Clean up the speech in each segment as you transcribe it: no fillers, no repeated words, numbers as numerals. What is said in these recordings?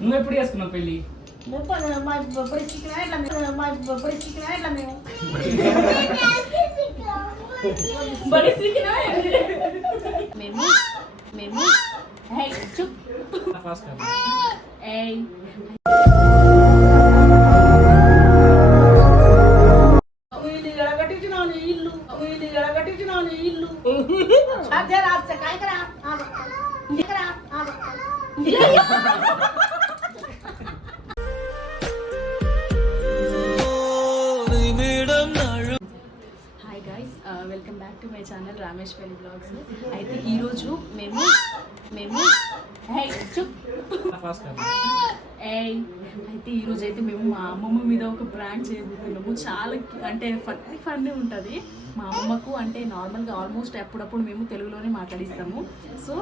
నువ్వు ఎప్పుడు చేసుకున్నావు పెళ్లి? మేము welcome back to my channel Rameshwari blogs. అయితే ఈరోజు మేము ఈరోజు అయితే మేము మా అమ్మమ్మ మీద ఒక ప్రాంక్ చేయబోతున్నాము. చాలా అంటే ఫన్నీ ఉంటుంది. మా అమ్మమ్మకు అంటే నార్మల్గా ఆల్మోస్ట్ అప్పుడప్పుడు మేము తెలుగులోనే మాట్లాడిస్తాము. సో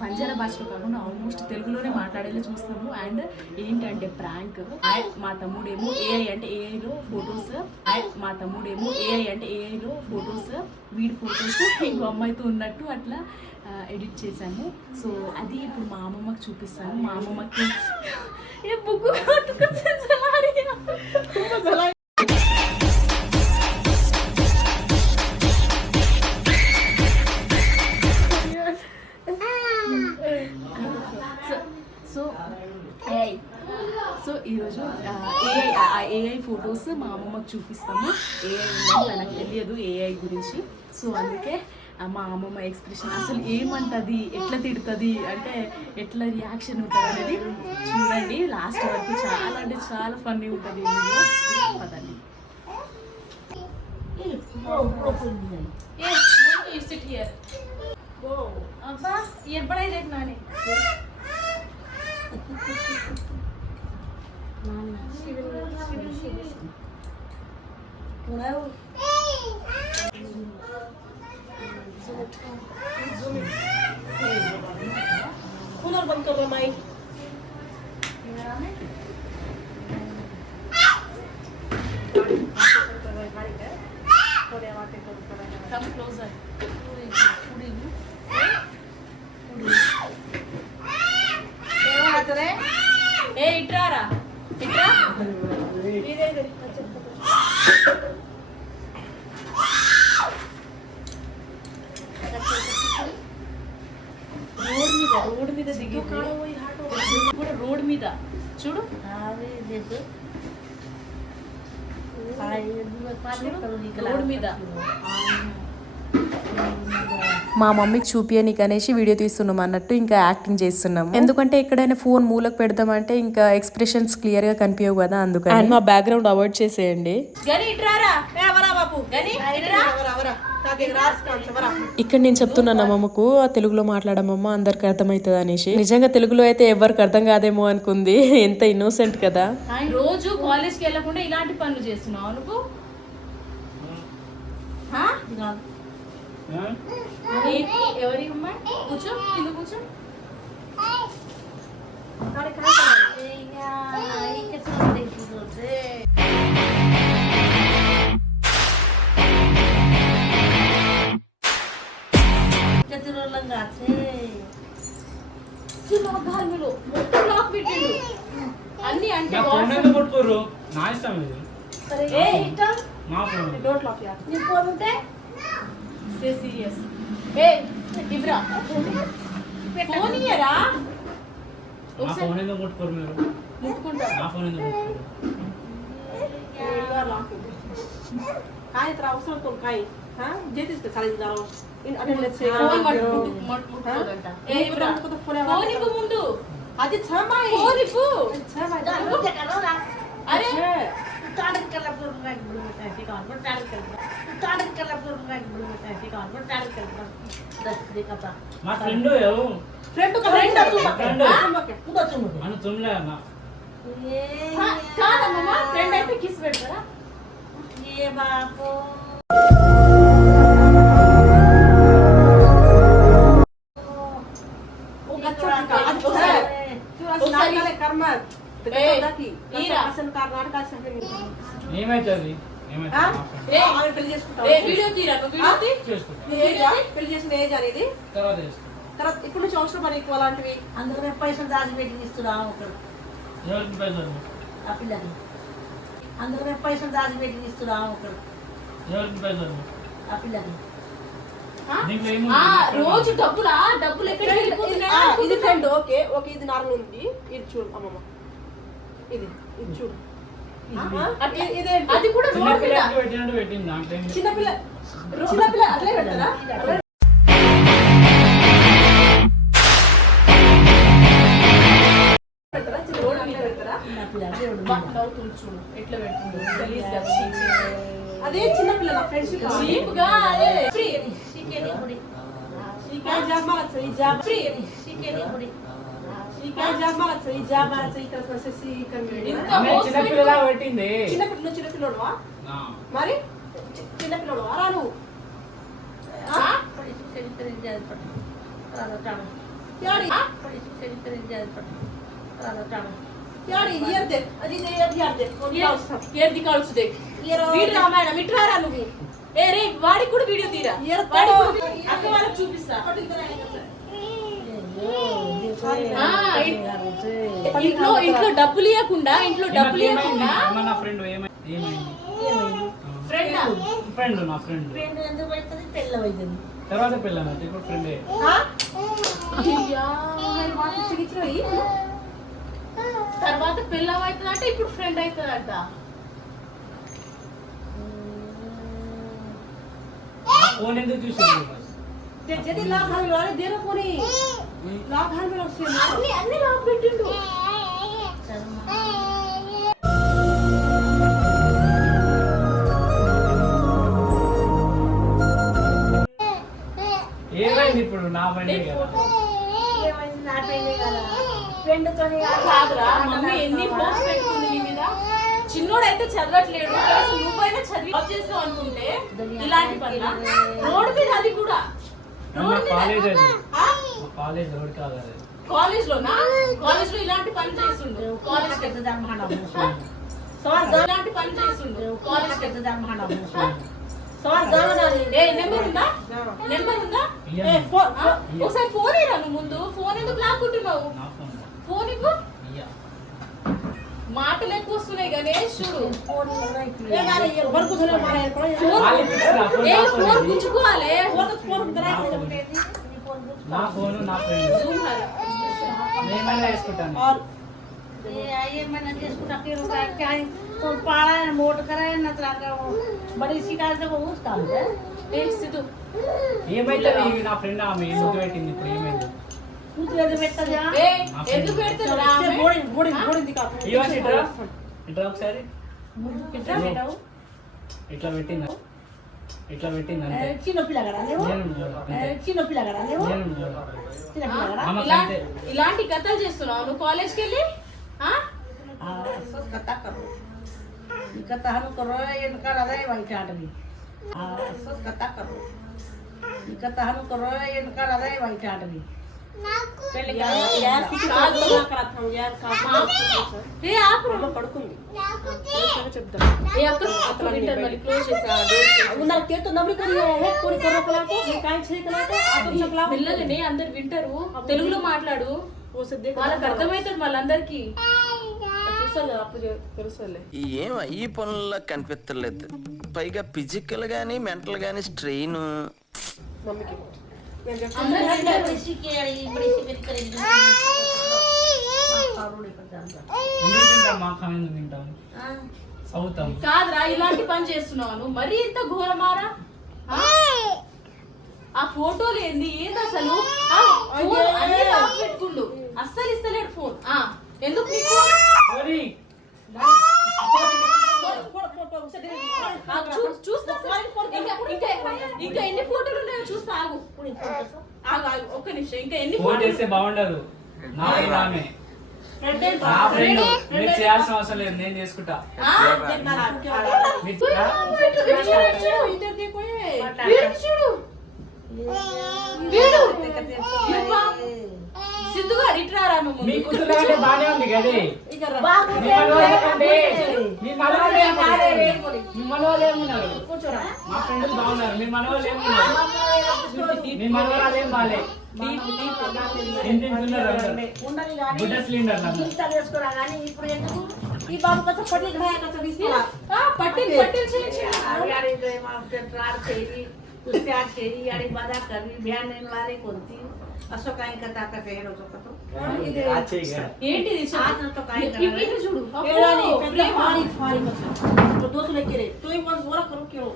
బంజారా భాషలో కాకుండా ఆల్మోస్ట్ తెలుగులోనే మాట్లాడేలా చూస్తాము. అండ్ ఏంటంటే ప్రాంక్, మా తమ్ముడేమో ఏఐ అంటే ఏఐలో ఫొటోస్ వీడి ఫొటోస్ ఇంకో అమ్మాయితో ఉన్నట్టు అట్లా ఎడిట్ చేశాము. సో అది ఇప్పుడు మా అమ్మమ్మకి చూపిస్తాను. మా అమ్మమ్మకి సో ఈరోజు ఏఐ ఫొటోస్ మా అమ్మమ్మకి చూపిస్తాము. ఏఐ ఉందని తనకు తెలియదు ఏఐ గురించి. సో అందుకే మా అమ్మమ్మ ఎక్స్ప్రెషన్ అసలు ఏమంటుంది, ఎట్లా తిడుతుంది, అంటే ఎట్లా రియాక్షన్ ఉంటుంది అనేది చూడండి లాస్ట్ వరకు. చాలా అంటే చాలా ఫన్నీ ఉంటుంది పదండి. कूलर बंद कर रहा माई. Come closer. ఏ ఇట్రారా ఇట్రా. రోడ్ మీద దిగి కూడా రోడ్ మీద చూడు. రోడ్ మీద మా మమ్మీకి చూపియనికి అనేసి వీడియో తీస్తున్నాం అన్నట్టు ఇంకా యాక్టింగ్ చేస్తున్నాం. ఎందుకంటే ఎక్కడైనా ఫోన్ మూలకు పెడదామంటే ఇంకా ఎక్స్ప్రెషన్స్ క్లియర్ గా కనిపించవు కదా, అందుకని. అండ్ మా బ్యాక్గ్రౌండ్ అవాయిడ్ చేసేయండి. ఇక్కడ నేను చెప్తున్నాను అమ్మమ్మకు తెలుగులో మాట్లాడమమ్మ అందరికి అర్థమవుతుంది అనేసి. నిజంగా తెలుగులో అయితే ఎవరికి అర్థం కాదేమో అనుకుంది. ఎంత ఇన్నోసెంట్ కదా. రోజు కాలేజ్కి వెళ్ళకుండా ఇలాంటి పనులు చేస్తున్నావు నువ్వు. ఎవరి కూర్చో, కింద కూర్చో. అన్ని అంటే సీరియస్. ఏ ఇబ్రా ఫోన్ ఇయరా ముట్టుకుంటా. అవసరం తో కాయ చేతిస్తే సరిగ్గా ముందు అది అరే మా ఫ్రెండ్ కాదమ్మా ఫ్రెండ్ అయితే కిస్ పెడతారా? ఏ బాపు ఏమైతుంది ఏమైతే ఆ? మా friend. ఆమె పెళ్లి చేసుకుంటావు వీడియో తీరా నువ్వు వీడియో తీ చేసుకుంటా. నీ ఏజా? పెళ్లి చేసిన ఏజ్ అనేది తర్వాత చేసుకుంటా. తర్వాత ఇప్పుడు నుంచి అవసరం మరి ఎక్కువ అలాంటివి అందుకనే పైసలు దాచిపెట్టి ఇస్తున్నా ఒకరు ఎవరికి పైసలు? ఆ పిల్లకి అందుకనే పైసలు దాచిపెట్టి ఇస్తున్నా ఒకరు ఎవరికి పైసలు? ఆ పిల్లకి దీంట్లో ఆ, ఏముంది? రోజు డబ్బులు ఎక్కడికి వెళ్ళిపోతున్నాయి ఇది ఫ్రెండ్ ఓకే ఓకే ఇది నార్మల్ ఉంది ఇది చూడు అమ్మమ్మ ఇది ఇది చూడు ఇదేంటి అది కూడా చిన్న రోడ్ మీద పిల్లకి పెట్టినట్టు పెట్టింది దాంట్లో ఏం లేదు. చిన్నపిల్ల అట్లే పెడతారా పెడతారా చిన్న రోడ్ మీద పెడతారా నా పిల్లకి నవ్వుతుంది చూడు ఎట్లా పెడుతుందో గలీజ్ గా అదే చిన్నపిల్ల నా ఫ్రెండ్షిప్ చీప్ గా అదే ఫ్రీ చికెన్ పొడి ఈ కాయ జాబ్ మారచ్చు ఈ జాబ్ ఫ్రీ చికెన్ పొడి ఈ కాయ జాబ్ మారచ్చు ఈ జాబ్ మారచ్చు ఇక్కడ వచ్చేసి ఇక్కడ ఇంకా ఆమె మోసం చిన్న పిల్లలా పెట్టింది. చిన్నపిల్లడువా ఆ. మరి చిన్నపిల్లడువా రా నువ్వు పొడి చికెన్ కర్రీ చేస్తాను రాదటాను యాడి పొడి చికెన్ కర్రీ చేస్తాను రాదటాను యాడి ఇయర్ దే అది ఇయర్ దే కొనియా వస్తాం ఏది కాల్స్ దే ఇయర్ వీడు రా మేడం ఇట్రారా నువ్వు ఏ రే వాడికి కూడా వీడియో తీరా ఇయర్ వాడికి కూడా అక్క వాళ్ళకి చూపిస్తా ఆ, ఇంట్లో డబ్బులు ఇవ్వకుండా ఏమైంది? ఏమన్నా ఫ్రెండ్ ఏమైంది? ఫ్రెండ్ ఫ్రెండ్ నా ఫ్రెండ్ రెండు ఎందుకు అవుతుంది తెల్ల అవుతుంది తర్వాత పెళ్ళాను ఇప్పుడు ఫ్రెండే. తర్వాత పిల్లం అవుతుందంటే ఇప్పుడు ఫ్రెండ్ అవుతుందంట ఫోన్ ఎందుకు చూసింది? जैसे लाभ हाल वाले दे रहा कोनी लाभ हाल में उससे అన్ని లాభ పెట్టిండు ఏమైంది ఇప్పుడు నా బండి కదా. ఏమైంది నా పెళ్ళి కదా ఫ్రెండ్తో కాదురా మమ్మీ ఎన్ని హోప్స్ పెట్టుకుంది నీ మీద చిన్నోడైతే చదవట్లేడు కనీసం నువ్వైనా చదివి జాబ్ చేస్తావు అనుకుంటే ఇలాంటి పనుల రోడ్డు మీద అది కూడా మా కాలేజ్ అది మా కాలేజ్ రోడ్ కాదు అది. కాలేజ్ లోనా కాలేజ్ లో ఇలాంటి పని చేస్తుండు కాలేజ్ కి ఇలాంటి పని చేస్తుండు కాలేజ్ కి सवाल जाना डाली ఏ నెంబర్ ఉందా నెంబర్ ఉందా ए फोन ఒకసారి ఫోన్ ఇరా నువ్వు ముందు ఫోన్ ఎందుకు లాక్కుంటున్నావు నా ఫోన్ ఫోన్ ఇవ్వు ఇయ్య. మాటలు ఎక్కువ వస్తున్నాయి గణేష్ చూడు ए गाड़ी ये बर कुछ नहीं मारे पर వాళ్ళు ఇప్పిస్తున్నా, ఫోన్ ఏ నా ఫోన్ ఫోన్ ఇది. గుంజుకోవాలి फोन करा నా ఫోన్ నా ఫ్రెండ్ జూమ్ హర్ నేనైనా వేసుకుంటాను. और मैंने చేసుకుంటా क्या तो पाड़ा है मोट करा है ना तरह बड़ी शिकायत है वो उसका है ఏ సిద్ధు ఏమైతే ఇవి నా ఫ్రెండ్ ఆమె ఎందుకు పెట్టింది ఇప్పుడు ఏమైంది? तू तो बैठता जा ఏ ఎందుకు పెడుతున్నా से बोर्ड बोर्ड बोर्ड दिखा ఇవ్వ ఇట్రా ఇట్రా ఒకసారి कितना बेटा वो ఇట్లా పెట్టింది ఇట్లా పెట్టింది అంతే. చిన్న పిల్లగాడా నువ్వు నేను చూడను, అంతే. చిన్న పిల్లగాడా నువ్వు నేను చూడను. చిన్న పిల్లగాడా ఆమెకు అంతే. ఇలాంటి కథలు చేస్తున్నావు నువ్వు కాలేజ్కి వెళ్ళి ఆ? सब कथा करो ये कथा हम करो इनका रहा है वाइट आर्ट भी सब कथा करो ये कथा हम करो इनका रहा है वाइट आर्ट भी पहले क्या यार किसी काज बना करा था यार काज ఏ ఆపు పడుకుంది ఏ అక్క అక్క వింటర్ మళ్ళీ క్లోజ్ చేసా డోర్ उन्हें के तो नबरी करी है पूरी करो कला को ये काई छे कला को आदम सकला పిల్లలని అందరు వింటారు తెలుగులో మాట్లాడు वो से देख వాళ్ళకి అర్థమవుతుంది వాళ్ళందరికీ చూసాలే అప్పుడు తెలుసులే ఏం ఈ పనుల్లో కనిపించలేదు పైగా ఫిజికల్ గానీ మెంటల్ గానీ స్ట్రెయిన్ మమ్మీకి నేను చెప్తాను అందరూ వింటారు. ఎందుకు తింటాం? మా ఖాన్ ఎందుకు తింటాం? అవుతాం. కాదురా ఇలాంటి పని చేస్తున్నావు నువ్వు మరీ ఇంత ఘోరమారా ఆ? ఆ ఫోటోలు ఏంది ఏంది అసలు ఆ, ఫోన్ అన్ని లాక్ పెట్టుకుండు అస్సలు ఇస్తలేడు ఫోన్ ఆ ఎందుకు నీకు ఓరి, ఆ, చూస్తా సార్. ఇంకా ఎన్ని ఫోటోలు ఉన్నాయో చూస్తా ఆగు ఆగు ఆగు ఒక్క నిమిషం ఇంకా ఎన్ని ఫోన్ ఫోటోలు చేస్తే బాగుండదు. నా ఫ్రెండ్ ఆమె నా ఫ్రెండ్ మీరు చేయాల్సిన అవసరం లేదు, నేను చేసుకుంటా. ఆ? మీరు ఆ? इधर देखो ये వీడిని చూడు వీడు యబ్బా. సిద్ధుగా ఇట్రారా నువ్వు మీ కూతురు అంటే బానే ఉంది కదే. इधर మీ మనవడే కంటే, మీ మనవడే కాదే. మీ మనవాళ్ళు ఏమున్నారు? కూర్చోరా. మా ఫ్రెండ్లు బాగున్నారు. మీ మనవాళ్ళు ఏమున్నారు? మీ మనవాళ్ళు ఏం బాలే. ఏం తింటున్నారు అందరూ? ఉండని కానీ బుడ్డ సిలిండర్ అన్నారు. ఇంత వేసుకోరా కానీ ఇప్పుడు ఎందుకు ఈ బాబు కొంచెం పట్టి ఘాయ కొంచెం తీసుకోరా. పట్టి उसके आज शेरी यारी बाधा कर रही बयान नहीं वाले कोणती असो काही कथा का पेड़ हो सकतो ఇది ఏంటిది आज तो काही ఇది చూడు ఏడాది పెద్ద భారీ భారీ కొంచెం तो दोस्त लेके रे तो एक बार बोरा करो क्यों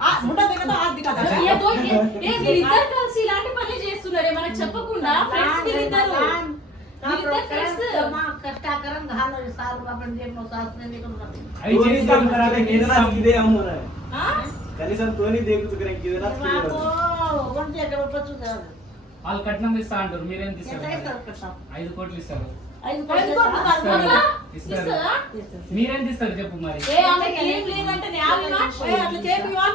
आ मुंडा देखा तो हाथ दिखा था మీరిద్దరు కలిసి ఇలాంటి పనులు చేస్తున్నారే మనకు చెప్పకుండా ఫ్రెండ్స్ మీరిద్దరు कष्टा करन घालो साल आपण जे नो सासरे निकल అవి చేస్తాం తర్వాత చేస్తాం. కనీసం తోని దేకుతుకునే కిదనా మాకు వంటి ఎక్కడ వచ్చు వాళ్ళు కట్నం ఇస్తా అంటారు. మీరేం ఎంత తీస్తారు? ఇస్తారు కష్టం 5 కోట్లు ఇస్తారు. 5 కోట్లు ఇస్తారు. మీరేం తీస్తారు చెప్పు మరి? ఏ ఆమెకి ఏం లేదంటే న్యాయమా అట్లా చేయకు ఆ?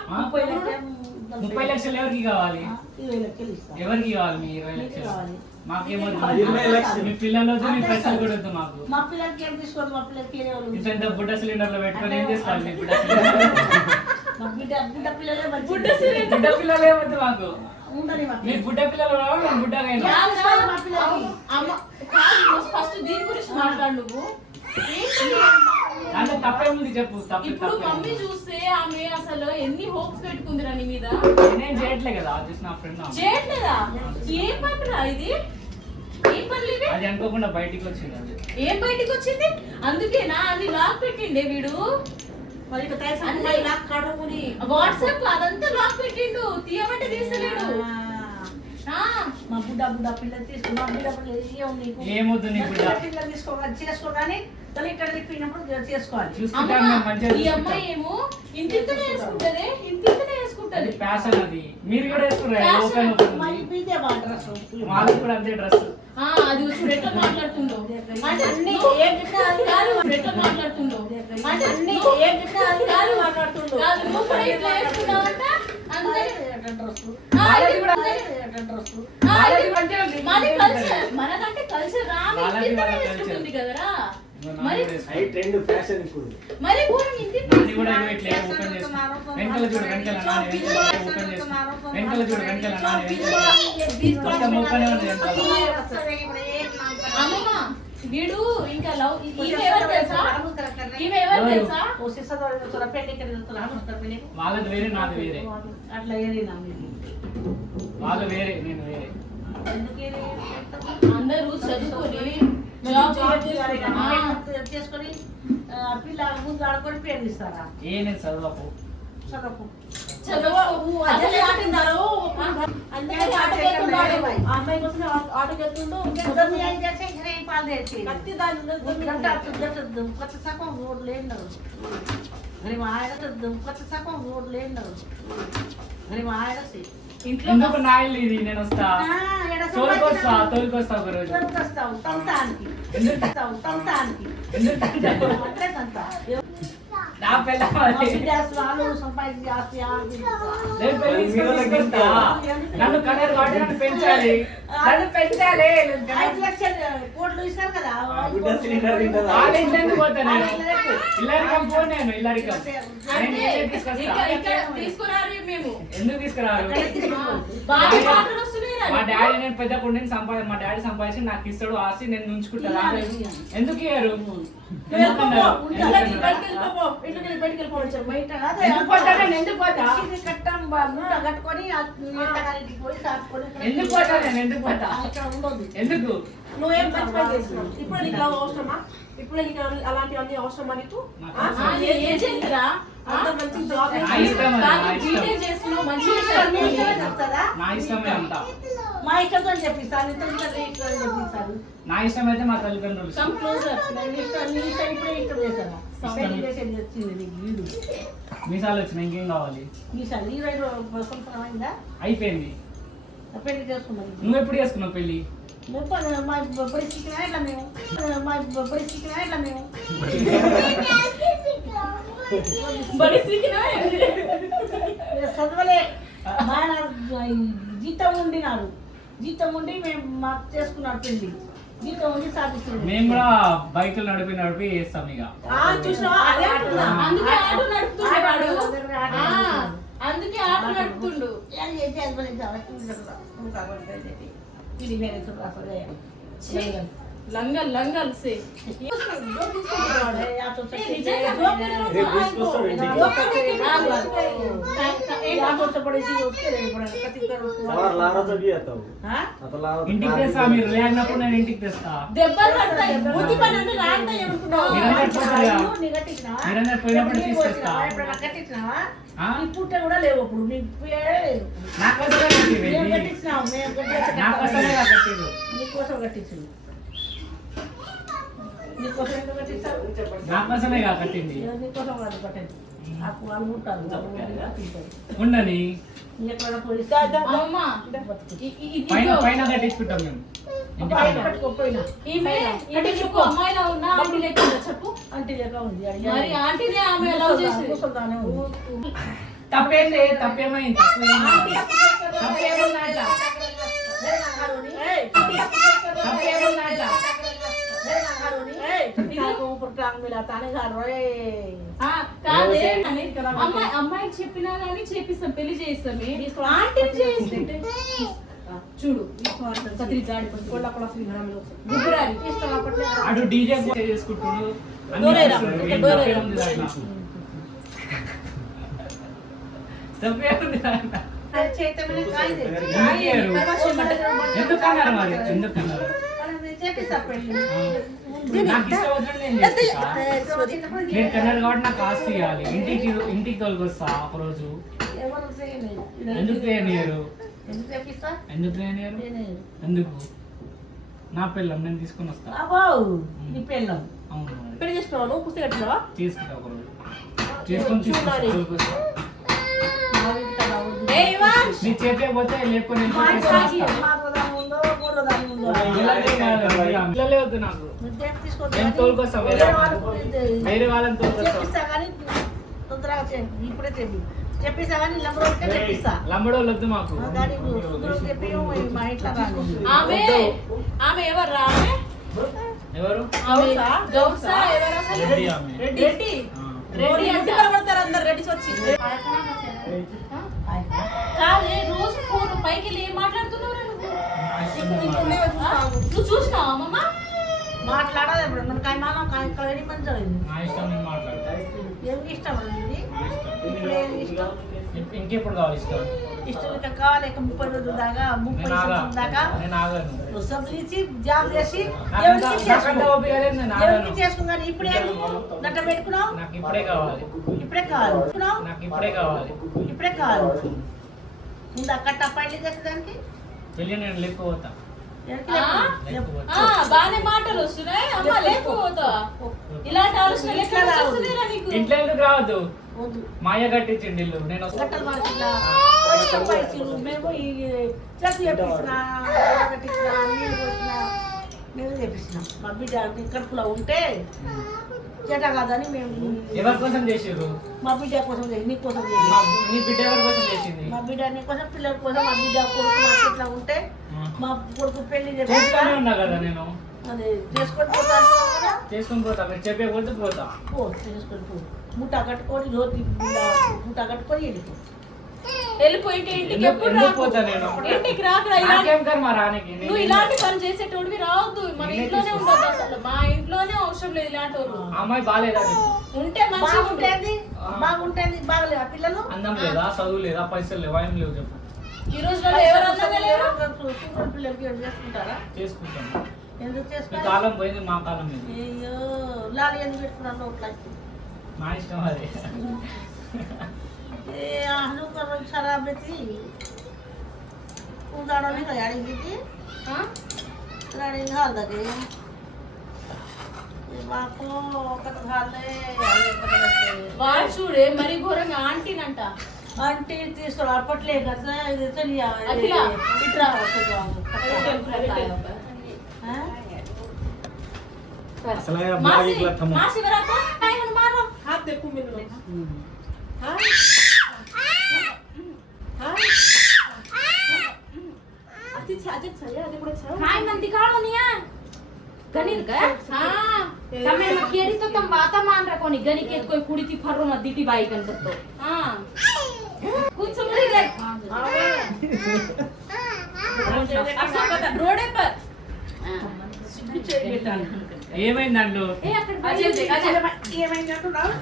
30 లక్షలు ఎవరికి కావాలి? 20 లక్షలు ఇస్తా ఎవరికి కావాలి? మీ 20 లక్షలు కావాలి మాకేమొద్దు. 20 లక్షలు. మీ పిల్లలు వద్దు, మీ పైసలు కూడా వద్దు మాకు. మా పిల్లలకి ఏం తీసుకోదు మా పిల్లలకి ఏరేవాళ్ళు ఇంత బుడ్డ సిలిండర్ లో పెట్టుకొని ఏం చేసుకోవాలి? మీ బుడ్డ సిలిండర్ మా బిడ్డ పిల్లలే మంచి బుడ్డ పిల్లలే వద్దు మాకు. ఉండని మా మీ బుడ్డ పిల్లలు రావాలి, మేము బుడ్డగా మా పిల్లలకి అమ్మ ఫస్ట్ దీని గురించి మాట్లాడు నువ్వు. అంటే తప్పేముంది చెప్పు. ఇప్పుడు మమ్మీ చూస్తే ఆమె అసలు ఎన్ని హోప్స్ పెట్టుకుందిరా నీ మీద. నేను చేయట్లే కదా, అది నా ఫ్రెండ్. చేయట్లేదా? ఏం పనిరా ఇది? ఏం పనులు ఇవి? అది అనుకోకుండా బయటికి వచ్చింది. అది ఏం బయటికి వచ్చింది? అందుకేనా అది లాక్ పెట్టిండే వీడు. మరి ఇక తైస అమ్మాయి లాక్ కడుముని వాట్సాప్ అదంతా లాక్ పెట్టిండు. తీయమంటే తీస్తలేడు. మా బుడ్డ పిల్లలు తీసుకో మా బుడ్డ పిల్లలు ఏం నీకు ఏమొద్దు నీ బుడ్డ. పిల్లలు చేసుకో కానీ తల్లి ఇక్కడ తిప్పినప్పుడు చేసుకోవాలి చూసుకుంటాను మేము మంచిగా ఈ అమ్మాయి ఏమో ఇంటింతనే వేసుకుంటది, ఇంటింతనే వేసుకుంటది. అది ఫ్యాషన్. అది మీరు కూడా వేసుకున్నారు. ఓపెన్ ఓపెన్ మరి ఇదే మా డ్రెస్ వాళ్ళకి కూడా అంతే డ్రెస్. అది చూడు ఎట్లా మాట్లాడుతుందో. అంటే అన్ని నువ్వు- ఏం తిన్నా అది కాదు, ఎట్లా మాట్లాడుతుందో. అంటే అన్ని నువ్వు- ఏం తిన్నా అది కాదు మాట్లాడుతుండు. కాదు, నువ్వు కూడా ఇట్లా వేసుకున్నావంట. అందరి డ్రెస్ ఇది కూడా డ్రెస్ మాది కల్చర్. మనకంటే కల్చర్ రాని వాళ్ళది ఇంటింతనే వాళ్ళ వేసుకుంటుంది కదరా. నాది మరి కూడా వేసుకో. హై ట్రెండ్ ఫ్యాషన్ ఇప్పుడు మరి కూడా ఇంటి నాది కూడా ఇట్లా ఓపెన్ చేసుకో. వెనకాల చూడు, వెనకాల నాని ఓపెన్ చేసుకో. వెనకాల చూడు, వెనకాల నాని మొత్తం ఓపెన్ ఉంది వెనకాల. అమ్మమ్మ వీడు ఇంకా లవ్ ఈమె ఎవరు తెలుసా? ఈమె ఎవరు తెలుసా? వాళ్ళది వేరే, నాది వేరే. అట్లా ఏరినా వాళ్ళు వేరే, నేను వేరే. అందరూ చదువుకొని జాబ్ చేసుకొని పిల్ల ముందు ఆడుకొని పేరు ఇస్తారా ఏ నేను చదవకు. చదువు చదువు అసలు ఆటిందారు అందుకని ఆటకెళ్తున్నాడు. ఆ అమ్మాయి కోసం ఆటకెళ్తుండు. పాలు తెచ్చి కత్తి దాని కొత్త సగం రోడ్లు లేడు మరి మా ఆయన కొత్త సగం రోడ్లు లేడు మరి మా ఆయన ఇంట్లో ఎందుకు నా ఇల్లు ఇది? నేను వస్తా, తోలుకొస్తా ఒక రోజు. వస్తావు తంతానికి తంతానికి ఎందుకు అట్లే తంతా నా పిల్ల వాళ్ళు సంపాదించి ఆస్తి నేను పెళ్లి తీసుకొస్తా. నన్ను కన్నారు కాబట్టి నన్ను పెంచాలి, నన్ను పెంచాలి. 5 లక్షలు కోట్లు ఇస్తారు కదా బుడ్డ సిలిండర్ తింటదా? వాళ్ళ ఇంటికి పోతా నేను. ఇల్లరికం పో, నేను ఇల్లరికం. నేను ఇంటికి తీసుకొస్తా. ఇక్కడ తీసుకురారు మేము. ఎందుకు తీసుకురారు? బాగా మాటలు వస్తున్నాయిరా. మా డాడీ నేను పెద్ద పుండిని మా డాడీ సంపాదించి నాకు ఇస్తాడు ఆస్తి, నేను ఉంచుకుంటా. ఎందుకు ఇయ్యరు? బయట కాదు ఎందుకు పోతా నేను? ఎందుకు పోతా? కట్టం ముండ కట్టుకొని అత్తగారింటికి పోయి సాటుకొని ఎందుకు పోతా నేను? ఎందుకు పోతా? ఇక్కడ ఉండదు ఎందుకు? నువ్వేం మంచి పని చేస్తున్నావు. ఇప్పుడు నీకు లవ్ అవసరమా? ఇప్పుడు నీకు అలాంటివన్నీ అవసరమా నీకు? ఏజెంట్ రా. అంత మంచి జాబ్ నా ఇష్టం అది, నా ఇష్టం. బీటెక్ చేస్తున్నావు, మంచిగా చదువుకున్నావు. చెప్తారా నా ఇష్టమే అంతా. మా ఇష్టంతో చెప్పిస్తాను ఇష్టం చెప్పిస్తాను నా ఇష్టం అయితే మా తల్లిదండ్రులు ఇష్టం. Come closer. నీ ఇష్టం ఇప్పుడే ఇష్టం చేశాను పెళ్లి చేసేది వచ్చింది నీకు వీడు మీసాలు వచ్చిన ఇంకేం కావాలి? ఈసారి ఈ రైలు సంవత్సరం అయిందా అయిపోయింది. పెళ్లి చేసుకున్నాను నువ్వు ఎప్పుడు చేసుకున్నావు పెళ్లి? మా పరిస్థితి ఎట్లా మేము మా పరిస్థితి ఎట్లా మేము బడిసికినా చదవలే మా ఆయన జీతం ఉండినాడు జీతం ఉండి మేము మాకు చేసుకున్నాడు పెళ్లి జీతం ఉండి సాధిస్తున్నాడు మేము కూడా బైకులు నడిపి చేస్తాం ఇక. చూసినావా? అదే అంటున్నా. అందుకే ఆటో ये चैन बने जावे उनका करते देती ये मेरे से रास्ता जाए లంగల్ లంగల్ సే या तो రేపు తీసుకొస్తాడు ఇంటికి या तो बड़ी सी उसके लेने पड़ेगा कति कर उसको సవార్ లారాతో भी आता हूँ हां आता लारा ఇంటికి తెస్తా, మీరు లేనప్పుడు నేను ఇంటికి తెస్తా. దెబ్బలు పడతాయి బుద్ధి పని అంటే రాంటే ఏమనుకున్నావు మీరందరూ పోతారుగా. నిగటిచ్చినావా మీరందరూ పోయినప్పుడు తీసుకొస్తా. ఎప్పుడైనా కట్టించినావా ఆ? నీ పుట్ట కూడా లేవు అప్పుడు నీకు లేదు నాకోసమే కట్టిర్రు మేము ఇది. కట్టించినాం మేము నాకోసమే కట్టిర్రు. నీకోసం కట్టించింది నీకోసం ఎందుకు కట్టించావు నాకోసమే కట్టింది. నీకోసం కాదు కట్టింది ఆ వాళ్ళు ఉంటారు తింటారు ఉండని ఎక్కడ పోయి అమ్మ పైన పైన కట్టించుకుంటాం మేము. ఇంటి పైన పైన. కట్టుకోపోయినా ఈమె ఇంటి చుట్టూ అమ్మాయిలా ఉన్నా ఆంటీ లేకుండా చెప్పు అంటీ లెక్క ఉంది మరి ఆంటీనే ఆమె లవ్ చేసింది కూర్చుంటానే ఉంది తప్పేంది? తప్పేమైంది? తప్పేముంది అట్లా? తప్పేముంది అట్లా? ఆ, కాదే అని అమ్మాయికి చెప్పినా గానీ చేపిస్తాం, పెళ్లి చేయిస్తామే. ఆంటీని చేయిస్తుంటే చూడు కత్తిరి జాడి గుబ్బురాలి అటు డీజే చేసుకుంటున్నాడు. అన్ని డోరేరా, చేస్తున్నాడు. ఇంకా ఏం డోరేరా. తప్పేముంది దాంట్లో? తప్పేముంది దాంట్లో? ఎందుకన్నారు మరి? ఎందుకన్నారు? నాకు ఇష్టం వచ్చినట్టు నేను చేస్తా. నేను కన్నారు కాబట్టి నాకు ఆస్తి ఇవ్వాలి. ఇంటికి తోలుకొస్తా ఒకరోజు. ఎందుకు చేయనియరు? ఎందుకు చేయనియరు? ఎందుకు? నా పిల్లం నేను తీసుకొని వస్తా. నీ పెళ్ళం అవును మరి. పెళ్లి చేసుకున్నావు నువ్వు పుస్తకం కట్టినావా తీసుకుంటా ఒకరోజు. తీసుకొని తోలుకొస్తా. నీకు చెప్పకపోతే లేకపోతే నేను తీసుకొని వస్తా. ఇలాగే కాదు, ఇలాగే వద్దు నాకు. నేను తోలుకొస్తా వేరే వాళ్ళని తోలుకొస్తా. ఇప్పుడే చెప్పిస్తా కానీ నంబర్ ఒకటే చెప్పిస్తా లంబడోళ్ళు వద్దు మాకు. దానికి సుందరం చెప్పి మా ఇంట్లో రాని ఆమె ఆమె ఎవరు ఆమె ఎవరు? ఆమె గౌసా ఎవరు అసలు? రెడ్డి ఆమె. రెడ్డి రెడ్డి అంటే పడతారు అందరు రెడీస్ వచ్చి కాదే రోజు ఫోన్ పైకి వెళ్ళి ఏం మాట్లాడుతున్నావు నువ్వు చూసినావా అమ్మమ్మ? మాట్లాడాలి ఇప్పుడు మన కాయమానం కాయకలేని మంచి నా ఇష్టం నేను మాట్లాడతా. ఏమి ఇష్టం అండి ఇప్పుడు ఏమి ఇష్టం ఇంకెప్పుడు కావాలి ఇష్టం? ఇష్టం ఇక కావాలి ఇక 30 రోజుల దాకా 30 సంవత్సరం దాకా నేను ఆగాను. నువ్వు సబ్లిచ్చి జాబ్ చేసి నాకంటే ఓపిక లేదు, నేను ఆగాను. ఎవరికి చేసుకున్నాను ఇప్పుడే నట్ట పెట్టుకున్నావు నాకు ఇప్పుడే కావాలి. ఇప్పుడే కావాలి పెట్టుకున్నావు నాకు ఇప్పుడే కావాలి. ఇప్పుడే కావాలి ముందు అక్కడ పైలు చేసేదానికి పెళ్ళి నేను లేకపోతా. బానే మాటలు వస్తున్నాయి అమ్మ లేకపోతా ఇలాంటి ఆలోచన ఎట్లా వస్తుందిరా నీకు? ఇంట్లో ఎందుకు రావద్దు? వద్దు మాయ కట్టించండి ఇల్లు. నేను వస్తా. గట్టల మార్కెట్లో కొంచెం పైసలు మేము ఈ చెట్లు చేపించిన కట్టించిన నీళ్ళు పోసిన మేము చేపించినాం మా బిడ్డ కడుపులో ఉంటే చెట కాదని మేము ఎవరి కోసం చేసారు? మా బిడ్డ కోసం చేసి నీ కోసం చేసి నీ బిడ్డ ఎవరి కోసం చేసింది? మా బిడ్డ నీ కోసం పిల్లల కోసం మా బిడ్డ కొడుకు మా ఇట్లా ఉంటే మా కొడుకు పెళ్లి చేసుకునే ఉన్నా కదా నేను. అదే చేసుకొని పోతాను కదా చేసుకొని పోతా. మీరు చెప్పకపోతే పోతా. పో చేసుకొని పో ముఠ కట్టుకొని జ్యోతి ముఠ కట్టుకొని వెళ్ళిపో వెళ్ళిపోయింటే ఇంటికి ఎప్పుడు ఎందుకు రాకు. పోతా నేను? ఇంటికి రాకరా ఇలాంటి నాకేం కర్మ రానికి? నువ్వు ఇలాంటి పని చేసేటోడివి రావద్దు మన ఇంట్లోనే ఉండదు అసలు మా ఇంట్లోనే అవసరం లేదు ఇలాంటి వాళ్ళు అమ్మాయి బాగాలేదా? ఉంటే మంచిగా ఉంటే బాగుంటేది బాగుంటేది బాగలేదు ఆ పిల్లలు అందం లేదా? చదువు లేదా? పైసలు లేవా? ఏం లేవు చెప్పు. ఈ రోజులలో ఎవరన్నా లేరు సూపర్ పిల్లలకి ఏం చేసుకుంటారా చేసుకుంటాం. ఎందుకు మీ చేసుకుంటారు కాలం పోయింది, మా కాలం ఇది. అయ్యో లాలి ఎందుకు పెట్టుకున్నాను నోట్లా నా ఇష్టం అది. हनु कर शराब बेची उदाड़ो नहीं गाड़ी बेची गाड़ी घाल दे बाको कट घाल ले వాడు చూడే మరి ఘోరంగా ఆంటీనంట आंटी तीसरा पटले का इधर चलिए अखिला इतना हो అసలు అమ్మాయి ఇట్లా తమ్ము మాసి వరాక काय हन मारो हाथ देखो मेरे हाँ अति छाजे छाया अति बड़े छाया काय म्हणती काढून या गणित का हा તમે કેરી તો તમ વાતા માન રાખો ની ગણી કે કોઈ કુડી થી ફરરો માં દીટી બાઈ કન કરતો હા కూర్చోమని రోడే పర్ సిగ్గు చేయి పెట్టాను. ఏమైంది దాంట్లో? ఏ అక్కడ అజయ్ దేఖ్, అజయ్. ఏమైంది అంటున్నావు?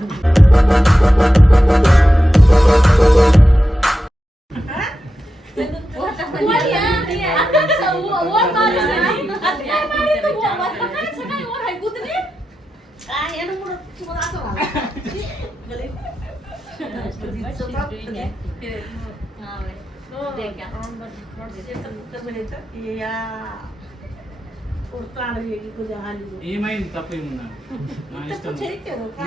ఏమైంది? తప్పు ఏమున్నా? నా ఇష్టం,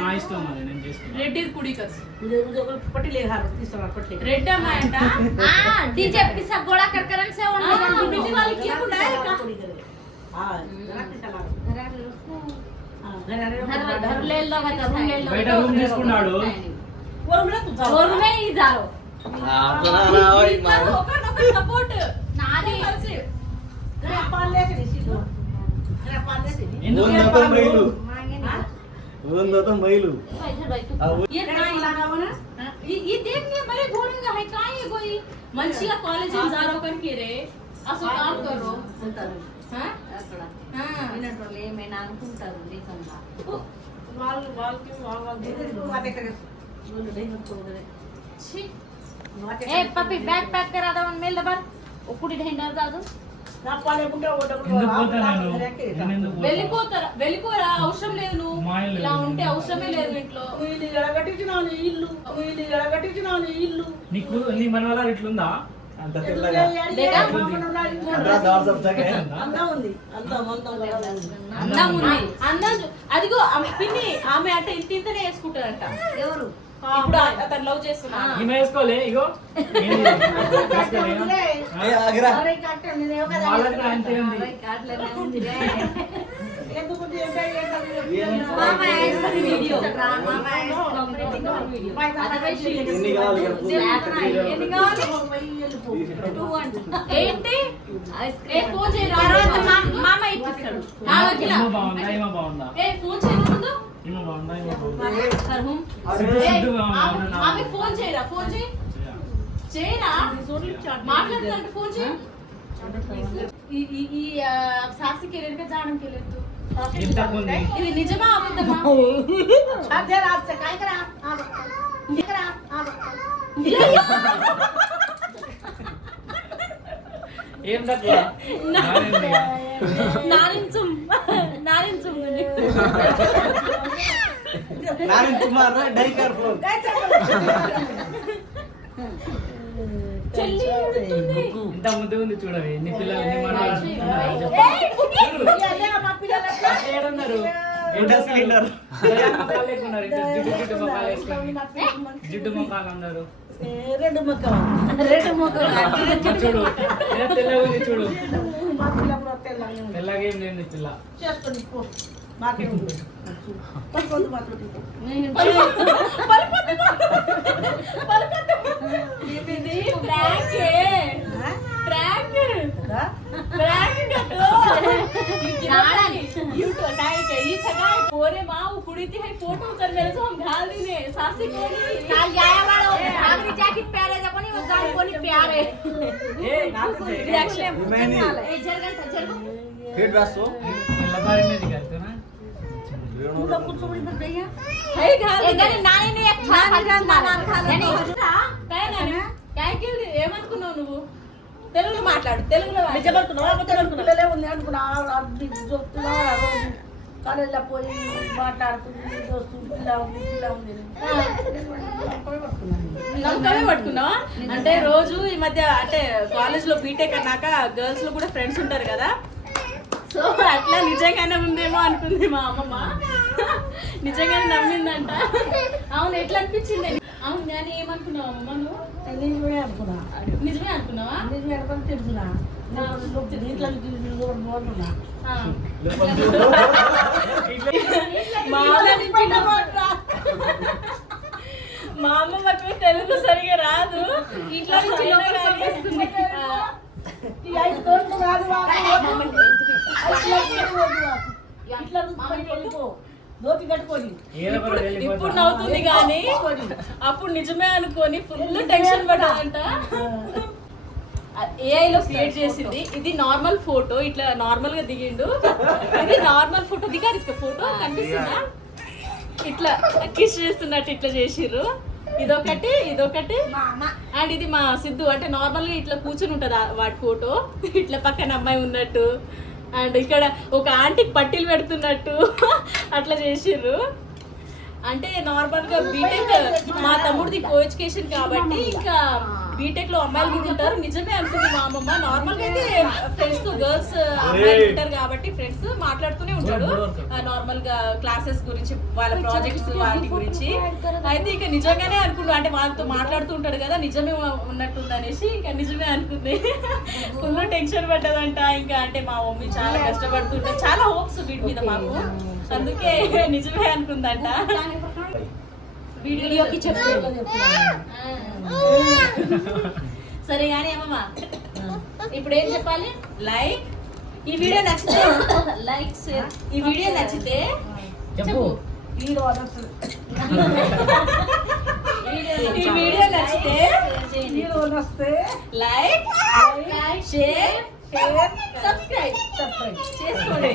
నా ఇష్టం అది, నేను చేసుకున్నా. రెడ్ ఇస్ కుడి కస్ पट्टी ले हार तीसरा पट्टी రెడ్ అమ్మాయి అంట डीजे पिसा गोला कर करन से बिल्ली वाली क्या बुला है का हां जरा चला घर ले लो रूम ले लो బయట రూమ్ తీసుకున్నాడు. और मैं तू और में ही जाओ ఒకరినొకరు సపోర్ట్ నాది కలిసి पाल ले के सीधो अरे पाल ले से ఎందుకు ಒಂದೊಂದು చెప్పాలి? ಮೈಲು हां ಒಂದೊಂದು ಮೈಲು ये काय लगावो ना ये देखने मेरे बोलेगा है काय है कोई మంచిగా కాలేజ్ జారో करके रे असो काम करो हां వినటోళ్ళు ఏమైనా అనుకుంటారు నిజంగా వాళ్ళకి वाते करे बोलो नहीं मत करो करे ఛీ ఏ పప్పి బ్యాగ్ ప్యాక్ కరా దా వన్ మేల్ దబర్ ఒక్కడి ఢెండర్ దాదు నా పాలే గుంట ఎందుకు పోతా నేను? నేను ఎందుకు పోతా? వెళ్ళిపోరా అవసరం లేదు నువ్వు మా ఇల్లు ఇలా ఉంటే అవసరమే లేదు ఇంట్లో వీళ్ళు ఎడగట్టించినావు నీ ఇల్లు వీళ్ళు ఎడగట్టించినావు నీ ఇల్లు నీకు నీ మనవల ఇట్లుందా? ಅಂತ ತೆಳ್ಳಗ ಅಂದ್ರ ದಾರ್ ಸಬ್ಜಾಗೆ అంతా ఉంది అంతా అందం ఉంది అందం అదిగో ఆమె పిన్ని ఆమె అంటే ఇంత ఇంతనే వేసుకుంటారంట ఎవరు ఇప్పుడు అతను లవ్ చేస్తున్నా ఈమె వేసుకోలే, ఇగో వేసుకోలే. ఏ ఆగరా వాళ్ళకి కూడా అంతే ఉంది. కాట్లనే ఉంది ఎందుకు మామ వేసుకుని వీడియో మామ వేసుకుని వీడియో ఎన్ని కావాలి ఎన్ని కావాలి 2 ఏంటి ఏ ఫోన్ చేయరా తర్వాత మామ ఇప్పిస్తాడు ఈమె బాగుందా? ఈమె బాగుందా? ఏ ఫోన్ చేయకూడదు ఈమె బాగుందా? ఈమె బాగుందా? ఏ, ఆమె ఫోన్ చేయరా ఫోన్ చేయి చేయరా మాట్లాడుతుంటే ఫోన్ చేయి ఈ సాసి కెరీర్ గా జానం కెరీర్ ఎంత ఉంది? ఇది నిజమా అబద్ధమా काय करा ఏం తక్కువ? నానేంది? నానించం నానించం ನಾನು ಸುಮಾರು ಡೈಕರ್ ಫ್ಲೋರ್ చెల్లి ఉంటుంది. ఇంత ముద్దు ఉంది చూడవి. నీ పిల్లలు నీ మనవరాలు ఏడున్నారు? ఇండస్ క్లీనర్ మొక్కలు లేకున్నారు. జిడ్డు జిడ్డు మొక్కలు వేసుకొని జిడ్డు మొక్కలు అన్నారు. రెండు ముక్క రెండు ముక్కలు చూడు ఏ తెల్లగా ఉంది చూడు. మా పిల్ల కూడా తెల్లని ఉంది. తెల్లగా ఏం లేదు పిల్ల. చేసుకోండి పో మాకే ఉంది పట్టుకోండి మాకు ఇది ప్రాంక్ ప్రాంక్ ప్రాంక్ కట్టు यूट्यूब काय के ये सगाई पोरे माँ वो कुड़ी थी है फोटो कर मेरे से हम ढाल दीने सासी कोनी काल जाया वाला आगरी जैकेट पहरे जपनी वो गाड़ी कोनी प्यारे ఏ నాకు रिएक्शन ए जरगन जरगो ಫೀಡ್ ಬ್ಯಾಸು लबारी में दिखाते ना. तुला कुचुबडी पण भैया है घाल ए गनी नानी ने एक छा मार खा ले काय नानी काय केली ఏమనుకున్నావు నువ్వు తెలుగులో మాట్లాడు తెలుగులో పిల్లలే ఉంది అనుకున్నా అది చెప్తున్నా రోజు కాలేజీలో పోయి మాట్లాడుతుంది దోస్తు పిల్ల ఉంది నమ్మకమే పట్టుకున్నావా అంటే రోజు ఈ మధ్య అంటే కాలేజ్ లో బీటెక్ అన్నాక గర్ల్స్ లో కూడా ఫ్రెండ్స్ ఉంటారు కదా సో అట్లా నిజంగానే ఉందేమో అనుకుంది మా అమ్మమ్మ నిజంగానే నమ్మిందంట అవును ఎట్లా అనిపించింది అవును నేను ఏమనుకున్నావు అమ్మమ్మ నువ్వు నిజమే అనుకున్నా నిజమే అనుకున్నావా నిజమే అనుకుని తెలుసునా ఇంట్లో పోతున్నా ఆ. మా అమ్మమ్మకి తెలుగు సరిగా రాదు ఇంట్లో నుంచి లోపలికి పంపిస్తుంది. ఈ 5 కోట్లు రాదు ఇట్లా వెళ్ళిపో దోతి కట్టుకొని ఏదో ఒకటి ఇప్పుడు వెళ్ళిపోతా. నవ్వుతుంది కానీ అప్పుడు నిజమే అనుకొని ఫుల్ టెన్షన్ పడ్డాదంట. AI లో క్రియేట్ చేసింది. ఇది నార్మల్ ఫోటో, ఇట్లా నార్మల్ గా దిగిండు. ఇది నార్మల్ ఫోటో దిగారు, ఇక ఫోటో కనిపిస్తుందా, ఇట్లా కిస్ చేస్తున్నట్టు ఇట్లా చేసిర్రు. ఇదొకటి అండ్ ఇది మా సిద్ధు, అంటే నార్మల్ గా ఇట్లా కూర్చొని ఉంటది వాటి ఫోటో, ఇట్లా పక్కన అమ్మాయి ఉన్నట్టు. అండ్ ఇక్కడ ఒక ఆంటీకి పట్టీలు పెడుతున్నట్టు అట్లా చేసిర్రు. అంటే నార్మల్ గా బీటెక్, మా తమ్ముడిది కో ఎడ్యుకేషన్ కాబట్టి ఇంకా బీటెక్ లో అమ్మాయిలు కూడా ఉంటారు. నిజమే అనుకుంది మా అమ్మమ్మ. నార్మల్ గా అయితే ఫ్రెండ్స్ తో గర్ల్స్ అమ్మాయిలు ఉంటారు కాబట్టి ఫ్రెండ్స్ మాట్లాడుతూనే ఉంటాడు నార్మల్ గా క్లాసెస్ గురించి, వాళ్ళ ప్రాజెక్ట్స్ వాటి గురించి. అయితే ఇక నిజంగానే అనుకున్నాడు, అంటే వాళ్ళతో మాట్లాడుతూ ఉంటాడు కదా, నిజమే ఉన్నట్టుంది అనేసి ఇంకా నిజమే అనుకుంది. ఫుల్ టెన్షన్ పడ్డదంట. ఇంకా అంటే మా మమ్మీ చాలా కష్టపడుతుంటే, చాలా హోప్స్ వీటి మీద మాకు, అందుకే నిజమే అనుకుందంట. వీడియోకి చెప్తాను. సరే కానీ అమ్మమ్మ ఇప్పుడు ఏం చెప్పాలి? లైక్, ఈ వీడియో నచ్చితే లైక్, ఈ వీడియో నచ్చితే చెప్పు. ఈ వీడియో నచ్చితే లైక్, షేర్, సబ్స్క్రైబ్ చేసుకోండి.